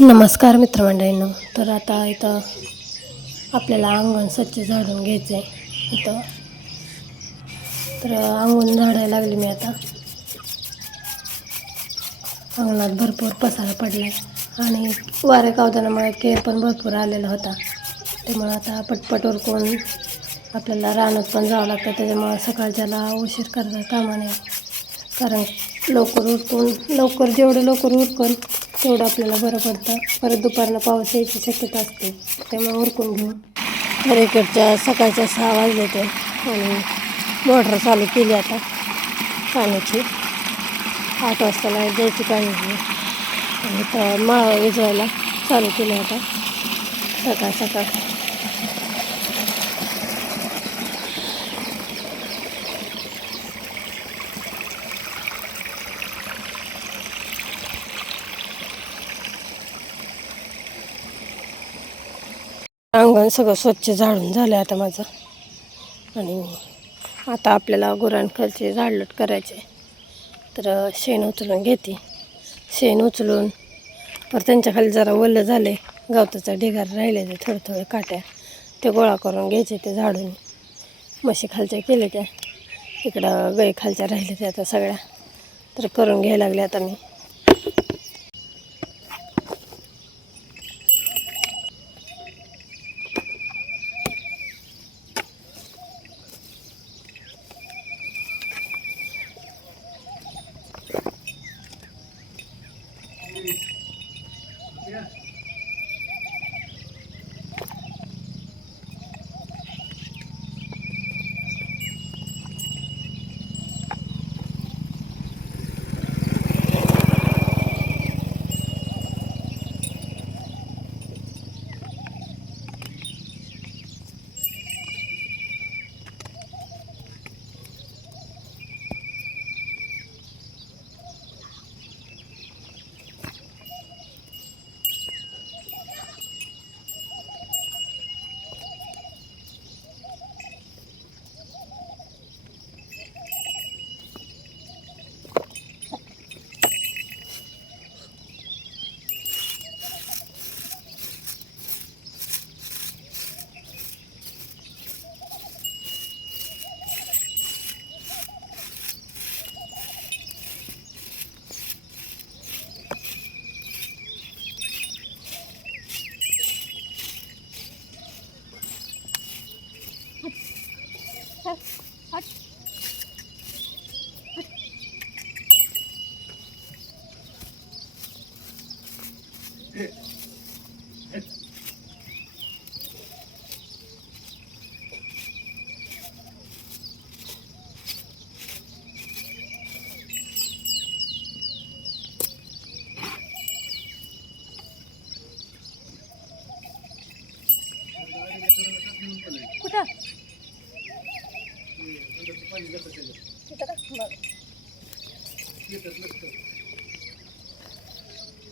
नमस्कार मित्रमंडळींनो. तर आता इथं आपल्याला अंगण स्वच्छ झाडून घ्यायचं आहे इथं. तर अंगण झाडायला लागले मी आता. अंगणात भरपूर पसारा पडला आहे आणि वाऱ्या कावतानामुळे केर पण भरपूर आलेला होता. त्यामुळं आता पटपट उरकून आपल्याला रानात पण जावं लागतं. त्याच्यामुळं सकाळच्याला उशीर करता कामा नये. कारण लवकर उरकून लवकर जेवढे लवकर उरकून तेवढं आपल्याला बरं पडतं. परत दुपारला पाऊस यायची शक्यता असते. त्यामुळे उरकून घेऊ तर इकडच्या सकाळच्या सहा वाजले ते आणि मोटर चालू केली आता पाण्याची. आठ वाजता लाइट द्यायची पाण्याची आणि तर माळा विजवायला चालू केलं आता. सकाळ सकाळ अंगण सगळं स्वच्छ झाडून झालं आता माझं. आणि आता आपल्याला गुरांखालचे झाडलट करायचे. तर शेण उचलून घेते. शेण उचलून परत त्यांच्या खाली जरा ओलं झाले गवताचा ढिगार राहिले ते थोडे थोडे काट्या. ते गोळा करून घ्यायचे ते झाडून. म्हशी खालच्या केले त्या. इकडं गाई खालच्या राहिले त्या आता सगळ्या. तर करून घ्यायला लागले आता मी.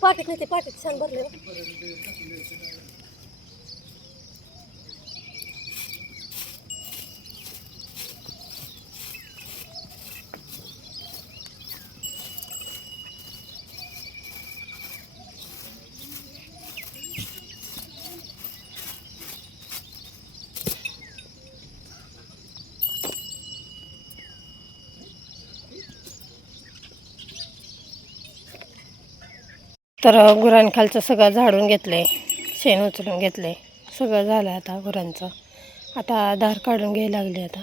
पाटीत नाही ते पाटीत छान भरले ना तर गुरांखालचं सगळं झाडून घेतलंय. शेण उचलून घेतलंय. सगळं झालं आता गुरांचं. आता धार काढून घ्यायला लागली आता.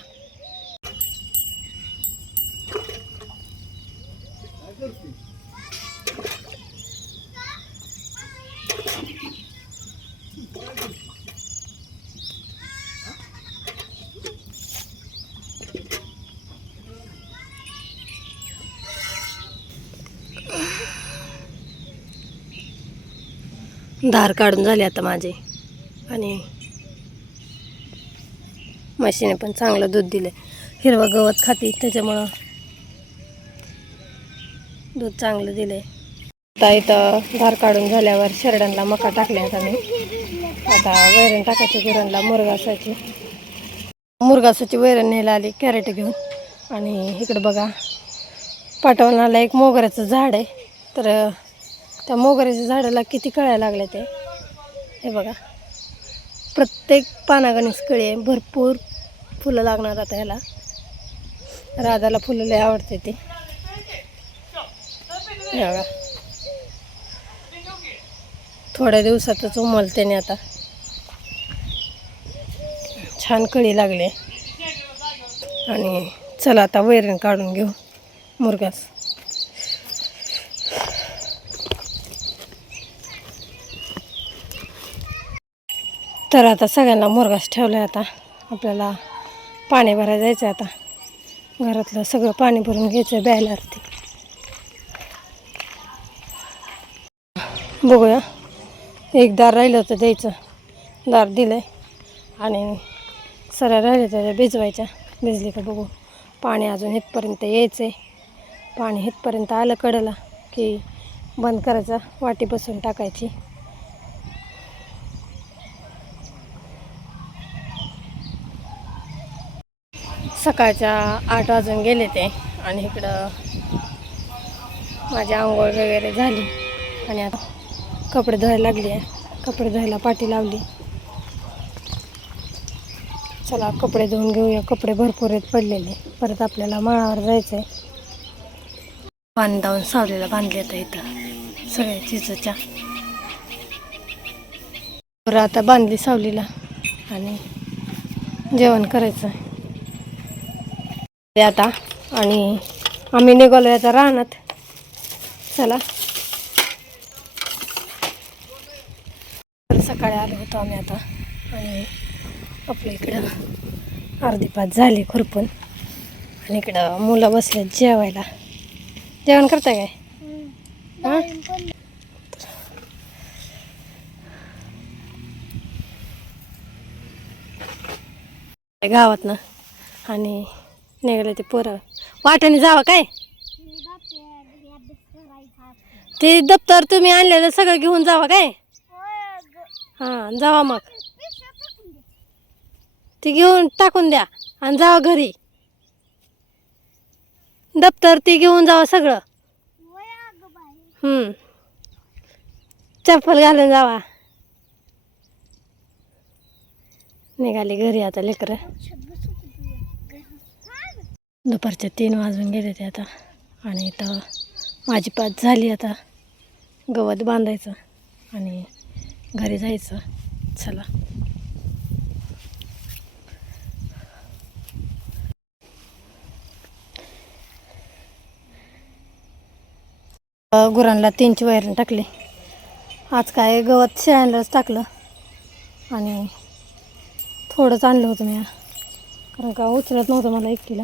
धार काढून झाले आता माझे. आणि म्हशीने पण चांगलं दूध दिलं हिरवं गवत खाती त्याच्यामुळं दूध चांगलं दिलंय. आता इथं धार काढून झाल्यावर शेरड्यांना मका टाकल्यात आता मी आता वैरण टाकायची गुरांना मुरगासाची मुरगासाची वैरण न्यायला आली कॅरेट घेऊन. आणि इकडं बघा पाठवणाला एक मोगऱ्याचं झाड आहे. तर त्या मोगऱ्याच्या झाडाला किती कळ्या लागल्या ते हे बघा. प्रत्येक पानागणीस कळी आहे भरपूर फुलं लागणार आता ह्याला. राधाला फुलं लय आवडते ते. हे बघा. थोड्या दिवसातच उमलते नाही आता. छान कळी लागले. आणि चला आता वैरण काढून घेऊ. मुरगास. तर आता सगळ्यांना मुरगास ठेवलं आता. आपल्याला पाणी भरायला जायचं आता. घरातलं सगळं पाणी भरून घ्यायचं बॅलरती बघूया. एक दार राहिलं होतं द्यायचं. दार दिलं आणि सऱ्या राहिल्या त्याच्या भिजवायच्या. भिजली का बघू. पाणी अजून इथपर्यंत यायचं आहे पाणी इथपर्यंत आलं कडेला की बंद करायचं. वाटी बसून टाकायची. सकाळच्या आठ वाजून गेले ते आणि इकडं माझी आंघोळ वगैरे झाली. आणि आता कपडे धुवायला लागली आहे. कपडे धुवायला पाठी लावली. चला कपडे धुवून घेऊया. कपडे भरपूर आहेत पडलेले. परत आपल्याला माळावर जायचं आहे बांधावून सावलीला बांधले आता इथं. सगळ्या चिजच्या बरं आता बांधली सावलीला. आणि जेवण करायचं. आहे आता. आणि आम्ही निघालो आता राहणार चला. सकाळी आलो होतो आम्ही आता. आणि आपल्या इकडं अर्धी पाच झाली खुरपून. आणि इकडं मुलं बसले जेवायला. जेवण करताय काय? हां? गावात ना आणि निघाले ते पोरं. वाटाने जावं काय? ते दप्तर तुम्ही आणलेलं सगळं घेऊन जावा काय? हां जावा मग. ते घेऊन टाकून द्या आणि जावा घरी. दप्तर ते घेऊन जावा सगळं. हम्म. चप्पल घालून जावा. निघाली घरी आता लेकरं. दुपारचे तीन वाजून गेले ते आता. आणि इथं माझी पाच झाली आता. गवत बांधायचं आणि घरी जायचं. चला. गुरांना तीनची वैरण टाकली. आज काय गवत शेळ्यांनाच टाकलं. आणि थोडंच आणलं होतं मी. कारण का उचलत नव्हतं मला एकटीला.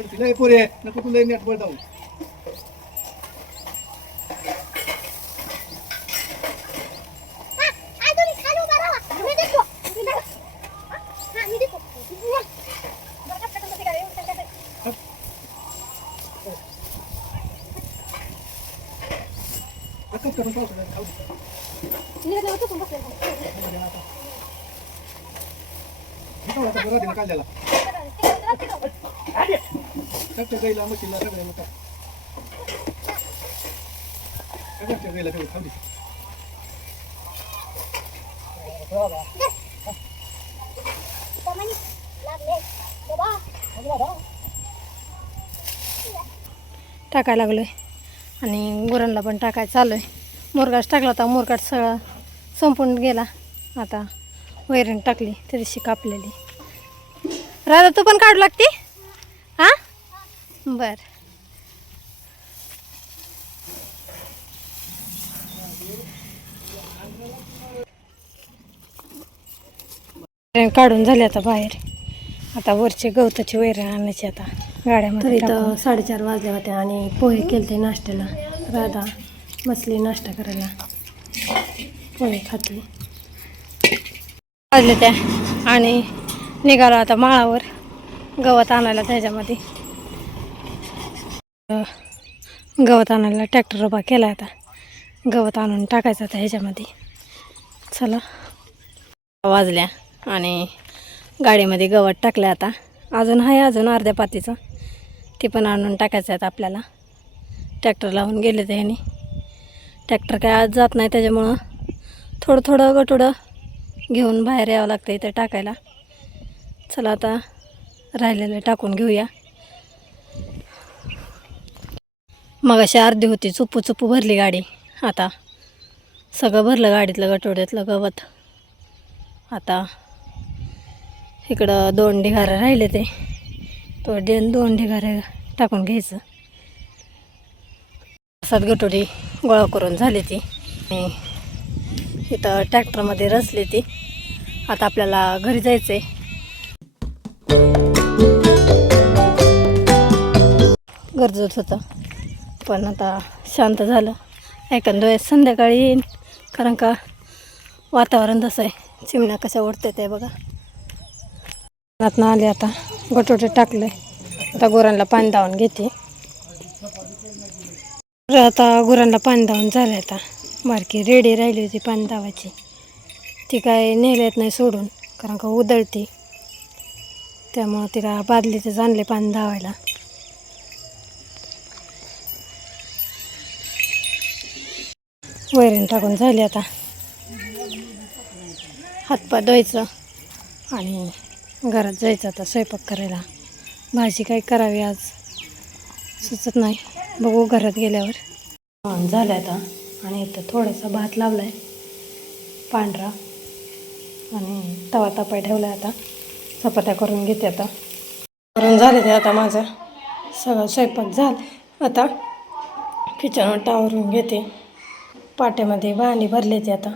नसलं तर कशाला जाते. पण तिला हे पोरे नको तुला नेट वर जाऊ कसं करून पाऊस आला, खाऊ दे. हे तेवढा आता बरा दिला काढलेला सगळ्या गाईला गाईला खाऊ टाकायला लागलो आहे आणि गुरांना पण टाकाय चालू आहे मुरगास टाकला होता मोरगाट सगळा संपून गेला. आता वैरण टाकली तरीशी कापलेली. राधा तू पण काढू लागते? हां? बर. काढून झाले आता बाहेर. आता वरचे गवताची वैरण आणायची आता. गाड्यामध्ये इथं. साडेचार वाजले होते आणि पोहे केलते नाश्त्याला. राधा मसली नाश्ता करायला. पोहे खाते. वाजले त्या. आणि निघालो आता माळावर गवत आणायला त्याच्यामध्ये. गवत आणायला ट्रॅक्टर उभा केला आता. गवत आणून टाकायचं आता ह्याच्यामध्ये. चला. वाजल्या आणि गाडीमध्ये गवत टाकलं आता. अजून आहे अजून अर्ध्या पातीचं. ते पण आणून टाकायचं आहे आपल्याला. ट्रॅक्टर लावून गेले ते ह्याने. ट्रॅक्टर काय आज जात नाही त्याच्यामुळं थोडं थोडं गटुडं घेऊन बाहेर यावं लागतं इथं टाकायला. चला आता राहिलेलं टाकून घेऊया. मग अशी अर्धी होती चुप्पू चुप्पू भरली गाडी. आता सगळं भरलं गाडीतलं गटोड्यातलं गवत. आता इकडं दोन ढिगारे राहिले ते. तो डे दोन ढिगारे टाकून घ्यायचं. सात गटोडी गोळा करून झाली ती. आणि इथं ट्रॅक्टरमध्ये रचली ती. आता आपल्याला घरी जायचं आहे गरजत होतं. पण आता शांत झालं. एखाद्या वेळेस संध्याकाळी येईन. कारण का वातावरण तसं आहे. चिमण्या कशा ओढतात ते बघा. रानातनं आले आता. गोटोटे टाकले. आता गुरांना पाणी दावून घेते. आता गुरांना पाणी दावून झालं आता. बारकी रेडी राहिली होती पाणी दावायची. ती काय नेल्या येत नाही सोडून. कारण का उदळती. त्यामुळं तिला बादलीतच आणले पाणी धावायला वैरण टाकून झाली आता. हातपाय धुवायचं आणि घरात जायचं आता स्वयंपाक करायला. भाजी काय करावी आज. सुचत नाही. बघू घरात गेल्यावर. झालं आता. आणि इथं थोडासा भात लावला आहे पांढरा. आणि तवा तपा ठेवला आहे आता. चपात्या करून घेते आता. करून झाले ते आता माझं. सगळं स्वयंपाक झालं. आता किचन टावरून घेते. पाट्यामध्ये वाहने भरले आहेत आता.